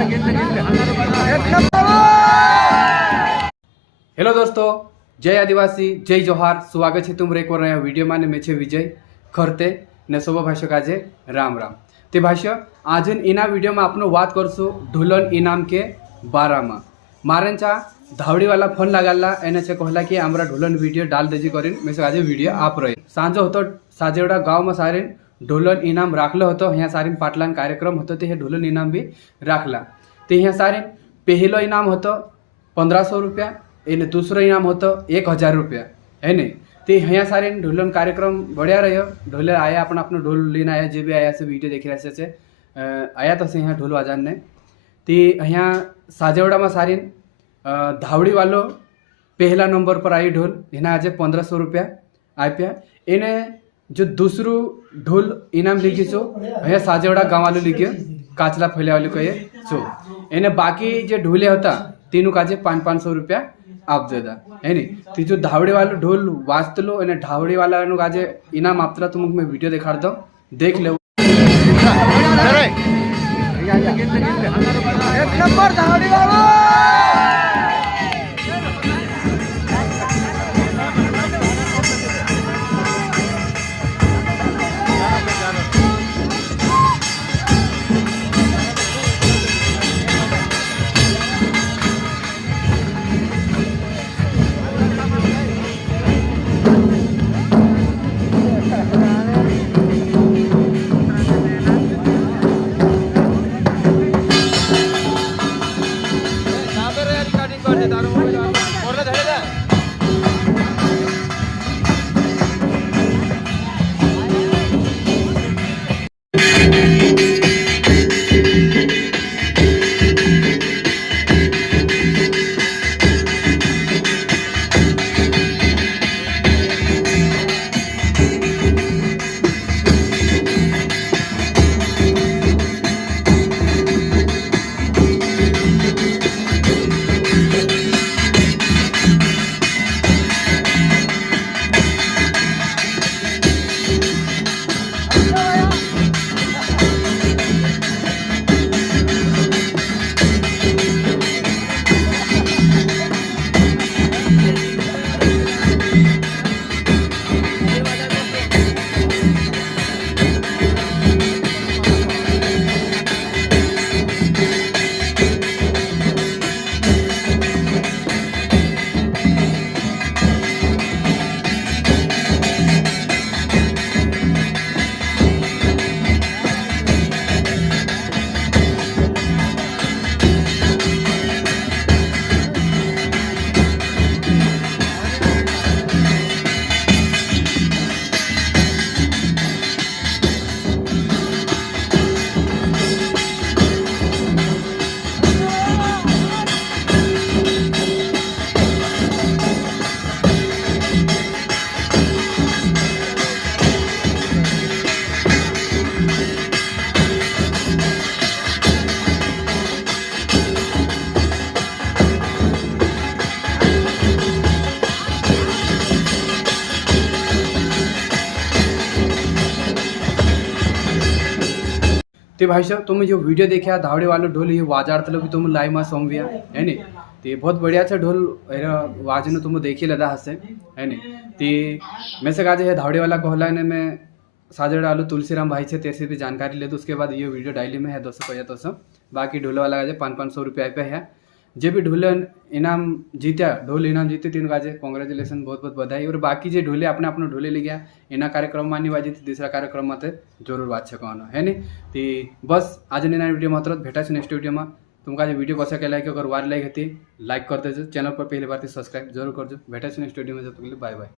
Hello दोस्तों, जय आदिवासी, जय जोहार। स्वागत है तुम एक और नया वीडियो में। मैं छे विजय खरते ने सोबा भाष्य काजे राम राम। ते भाष्य आज इना वीडियो में आपनो बात करसु ढुलन इनाम के बारा में। मारेंचा धावड़ी वाला फोन लगाला एने से कहला कि हमरा ढुलन वीडियो डाल देजी करीन। मैं से आज वीडियो आप रहे सांजो होतो साजेवड़ा गाँव में सारे ढोलन इनाम राखलं होतं। ह्या सारीन पाटलान कार्यक्रम होतं ते हे ढोलन इनाम भी राखला। ते ह्या सारीन पहिलो इनाम होतं 1500 रुपया, एने दूसरो इनाम होतं 1000 रुपया है ने। ते ह्या सारीन ढोलन कार्यक्रम बढ़िया रह्यो। ढोले आया अपन अपनो ढोल लेने आया, जे भी आया से वीडियो देखी रहे से आया तो से यहाँ ढोल वाजान ने। ते यहाँ साजेवड़ा में सारीन धावड़ी वालो पहला नंबर पर आई ढोल, एना आज 1500 रुपया आप्या। एने जो दूसरू ढोल इनाम लिखी छो અહીંયા સાજેવડા ગામવાળું લીખ્યો કાચલા ફેલાવાળું કહીએ છો। એને બાકી જે ઢોલે હતા તેનું કાજે 500 રૂપિયા આપ દેતા है नी। तीजो धावड़ी वालो ढोल वाजतलो અને ધાવડી વાળાનું કાજે ઇનામ આપતલા તો मैं वीडियो दिखा दो, देख लो। एक नंबर धावड़ी वालो। ते भाई साहब तुम्हें जो वीडियो देखा धावड़े वालो ढोल ये वाजाड़तलो भी तुम लाइव में सोमविया है नी। ते बहुत बढ़िया से ढोल वाजनो तुम देखी लदा हसे है नी। ते मैं से कहा धावड़े वाला कहला ने मैं साजड़ा आलू तुलसीराम भाई से तेरे से भी जानकारी ले। तो उसके बाद ये वीडियो डायली में है 200 पैसा 200 बाकी ढोल वाला का 500 रुपया पे है। जे भी ढोल इनाम जीत्या ढोल इनाम जीते तीन काजे कॉन्ग्रेचुलेसन, बहुत बहुत बधाई। और बाकी जे ढोले अपने अपने ढोले ले गया एना कार्यक्रम मानी वाजी थी दूसरा कार्यक्रम में जरूर बात छे कहनो है नी। ती बस आज नेना वीडियो मात्र भेटा नेक्स्ट वीडियो में। तुमका जो वीडियो कसा केला अगर वार लाईक होती लाईक कर देजो, चैनल पर पहली बार सब्सक्राइब जरूर करजो। भेटा नेक्स्ट वीडियो में, जब तक बाय बाय।